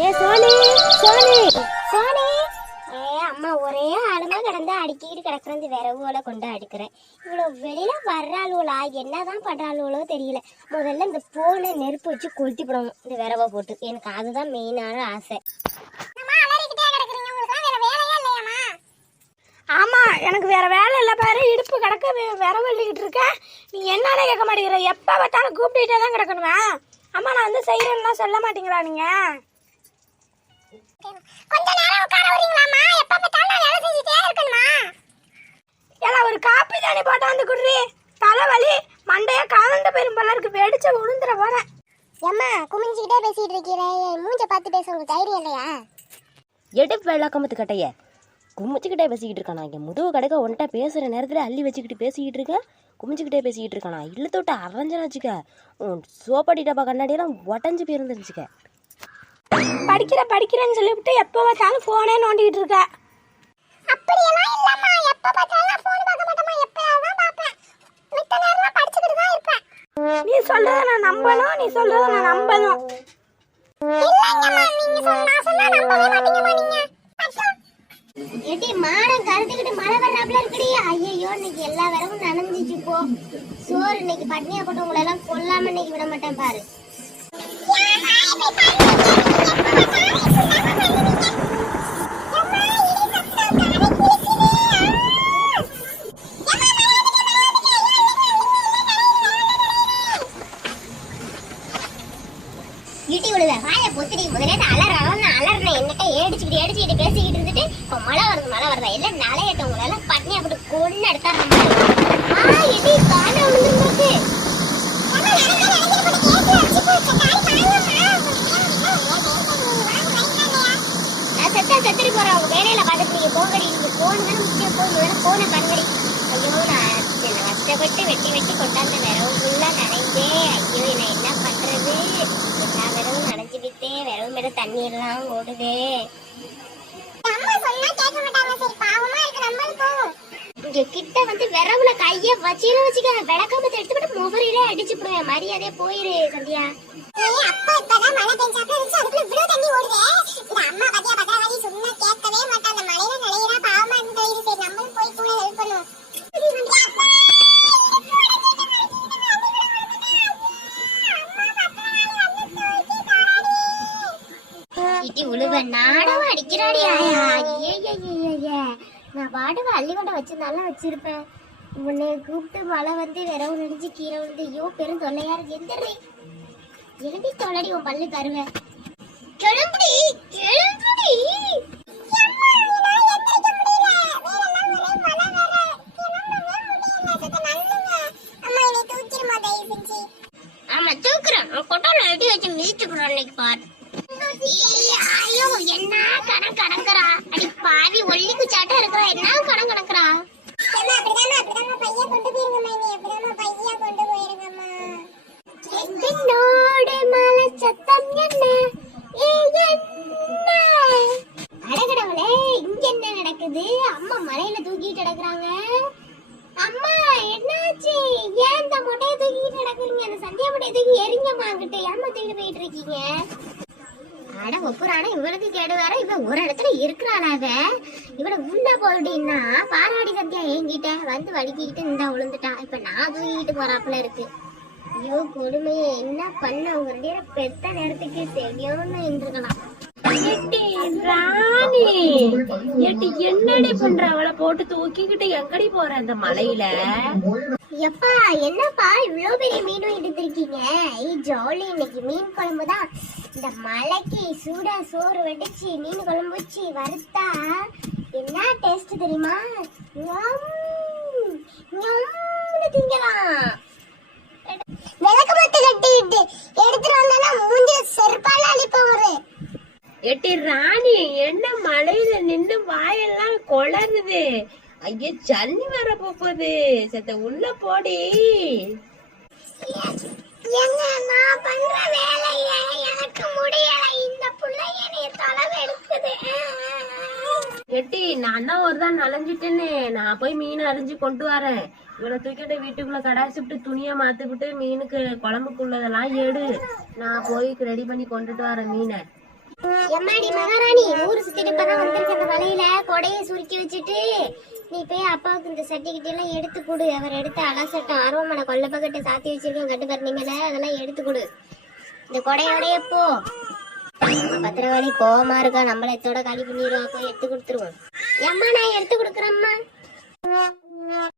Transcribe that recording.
ஏ Sony Sony Sony ஏ அம்மா ஒரே ஆளுமா கிடந்து அடிக்கிட்டு கிடக்குறது விரவுல கொண்டு அடுக்கிறேன். இவ்வளோ வெளியில வர்றாளுவளா என்னதான் பண்றாளுவளோ தெரியல. முதல்ல இந்த போனை நெருப்பு வச்சு கொளுத்தி போடணும். இந்த விரவை போட்டு. எனக்கு அதுதான் மெயினான ஆசை. ஆமாம் எனக்கு வேற வேலை இல்லை பாரு. இடுப்பு கிடக்க விரவள்ளிக்கிட்டு இருக்கேன். நீ என்னன்னு கேட்க மாட்டேங்கிற. எப்போ பார்த்தாலும் கூப்பிட்டுட்டே தான் கிடக்கணுமா? அம்மா நான் வந்து செய்யறேன்னா சொல்ல மாட்டீங்களா நீங்க? கொஞ்ச நேரம் உட்கார வரீங்களாமா எப்ப பார்த்தாலும் வேலை செஞ்சுட்டே இருக்கணுமா எல்லாம் ஒரு காப்பி தானே போட்டு வந்து குடுறி. தலைவலி மண்டைய கலந்து போயிரும் போல இருக்கு. வெடிச்சு விழுந்துற போறேன் ஏம்மா குமிஞ்சிக்கிட்டே பேசிட்டு இருக்கிறேன் மூஞ்ச பார்த்து பேச உங்களுக்கு தைரியம் இல்லையா? எடுப்பு வெள்ளாக்கமத்து கட்டைய. குமிச்சுக்கிட்டே பேசிக்கிட்டு இருக்கானா? இங்கே முதுகு கடைக்க ஒன்ட்ட பேசுகிற நேரத்தில் அள்ளி வச்சுக்கிட்டு பேசிக்கிட்டு இருக்கேன் குமிச்சுக்கிட்டே பேசிக்கிட்டு இருக்கானா? இழுத்து விட்டு அரைஞ்சனா வச்சுக்க. உன் சோப்பாடி டப்பா கண்ணாடியெல்லாம் உடஞ்சி போயிருந்துருச்சுக்க படிக்கிற படிக்கிறேன்னு சொல்லிவிட்டு எப்போ பார்த்தாலும் ஃபோனே நோண்டிக்கிட்டு இருக்க. அப்படியெல்லாம் இல்லம்மா. எப்ப பார்த்தாலும் பார்க்க மாட்டேமா எப்பயாவது தான் பார்ப்பேன். மித்த படிச்சுக்கிட்டு தான் இருப்பேன். நீ சொல்றத நான் நம்பணும். நீ சொல்றத நான் நம்பணும். இல்லங்கம்மா. நீங்க சொன்னா சொன்னா நம்பவே மாட்டீங்கம்மா நீங்க. எட்டி மாடம் கருத்துக்கிட்டு மழை வர்றாப்ல இருக்குடி. ஐயோ இன்னைக்கு எல்லா வரவும் நனைஞ்சிச்சு போ. சோறு இன்னைக்கு பட்னியா போட்டு உங்களெல்லாம் கொல்லாம இன்னைக்கு விட மாட்டேன் பாரு. இடி விழுத வாய பொத்துடி முதல்ல அலற அலர்ன என்னட்ட ஏடிச்சுக்கிட்டு ஏடிச்சுக்கிட்டு பேசிக்கிட்டு இருந்துட்டு இப்போ மழை வருது மழை வருதா எல்லாம் நலையட்ட உங்களை பண்ணி பட்னியா போட்டு கொண்டு எடுத்தா ஆ இடி காண விழுந்துருக்கு செத்தா செத்துட்டு போறேன் அவங்க வேலையில பார்த்துட்டு நீங்க போங்கடி நீங்க போன் தானே முக்கியம் போய் முதல்ல போனை பாருங்கடி ஐயோ நான் கஷ்டப்பட்டு வெட்டி வெட்டி கொண்டாந்து விரவு ஃபுல்லா நனைஞ்சே ஐயோ நான் என்ன பண்றது எல்லா விரவும் நனைஞ்சு விட்டே விரவு மேல தண்ணி எல்லாம் ஓடுதே. இங்க கிட்ட வந்து விரவுல கைய வச்சில வச்சுக்க விளக்கம்பத்தை எடுத்துக்கிட்டு முகரிலே அடிச்சு போடுவேன். மரியாதையே போயிரு சந்தியா. அப்பா இப்பதான் மழை பெஞ்சாப்ல இருந்துச்சு அதுக்குள்ள கட்டி உழுவ நாடகம் அடிக்கிறாடி ஆயா. நான் பாடுவ அள்ளி கொண்ட வச்சிருந்தாலும் வச்சிருப்பேன். உன்னை கூப்பிட்டு மழை வந்து விரவு நடிச்சு கீரை விழுந்து ஐயோ பெரும் தொல்லையா இருக்கு. எந்திரி. எழுதி தொலைடி உன் பல்லு தருவேன் கிளம்புடி கிளம்புடி ஆமா தூக்குறேன். கொட்டால எழுதி வச்சு மிதிச்சுக்கிறோம் இன்னைக்கு பாரு. ஐயோ என்ன கணம் கணக்குறா அடி பாவி ஒல்லி குச்சாட்டம் இருக்கிறா. என்ன கணம் கணக்குறா என்னோட மலை சத்தம் என்ன? ஏ என்ன? அடகடவுளே இங்க என்ன நடக்குது? அம்மா மலையில தூக்கிட்டு நடக்குறாங்க. அம்மா என்னாச்சு? ஏன் இந்த மொட்டையை தூக்கிட்டு நடக்குறீங்க? அந்த சந்தியா மொட்டையை தூக்கி எரிங்கம்மா அங்கிட்ட. ஏமா தூக்கிட்டு போயிட்டு இருக்கீங்க? அட ஒப்புறான இவளுக்கு கேடு வேற இவன் ஒரு இடத்துல இருக்கிறானாவ இவளை உள்ள போடுன்னா பாராடி சந்தியா என்கிட்ட வந்து வலிக்கிட்டு இந்த விழுந்துட்டா இப்ப நான் தூக்கிட்டு போறாப்புல இருக்கு. ஐயோ கொடுமையே என்ன பண்ண? அவங்க ரெண்டு பெத்த நேரத்துக்கு தெரியும்னு இருக்கலாம் எட்டி எட்டி என்னடி பண்ற? அவளை போட்டு தூக்கிக்கிட்டு எங்கடி போற அந்த மலையில? எப்பா என்னப்பா இவ்வளோ பெரிய மீனும் எடுத்திருக்கீங்க? ஏய் ஜாலி இன்னைக்கு மீன் குழம்பு தான். இந்த மலைக்கு சூடா சோறு வடிச்சு மீன் குழம்பு வச்சு வறுத்தா என்ன டேஸ்ட் தெரியுமா? ஞம்னு திங்கலாம். விளக்கு மத்த கட்டிட்டு எடுத்துட்டு வந்தா மூஞ்சில செருப்பால அடிப்போம் எட்டி ராணி என்ன மலையில நின்னு வாயெல்லாம் கொளருது. ஐயோ ஜன்னி வர போகுது. சத்த உள்ள போடி. என்ன நான் பண்ற வேலைய எனக்கு முடியல. இந்த புள்ள என்னைய தலைவ எடுக்குது எட்டி நான் தான் ஒரு தான் நனைஞ்சிட்டேனே நான் போய் மீன் அரிஞ்சு கொண்டு வரேன். இவனை தூக்கிட்டு வீட்டுக்குள்ள கடாசிட்டு துணியை மாத்தி விட்டு மீனுக்கு குழம்புக்குள்ளதெல்லாம் எடு. நான் போய் ரெடி பண்ணி கொண்டுட்டு வரேன் மீனை. எம்மாடி மகாராணி ஊரு சுத்திட்டு இப்பதான் வந்திருக்க அந்த வலையில. கொடையை சுருக்கி வச்சுட்டு நீ போய் அப்பாவுக்கு இந்த சர்டிஃபிகேட் எல்லாம் எடுத்து கொடு. அவர் எடுத்து அலசட்டம் ஆர்வமான கொல்ல பக்கத்து சாத்தி வச்சிருக்கோம் கட்டு பண்ணி அதெல்லாம் எடுத்து கொடு. இந்த கொடையோடைய போ. பத்திரவாளி கோவமா இருக்கா? நம்மள எத்தோட காலி பண்ணிடுவா. போய் எடுத்து கொடுத்துருவோம். ஏம்மா நான் எடுத்து கொடுக்குறேம்மா.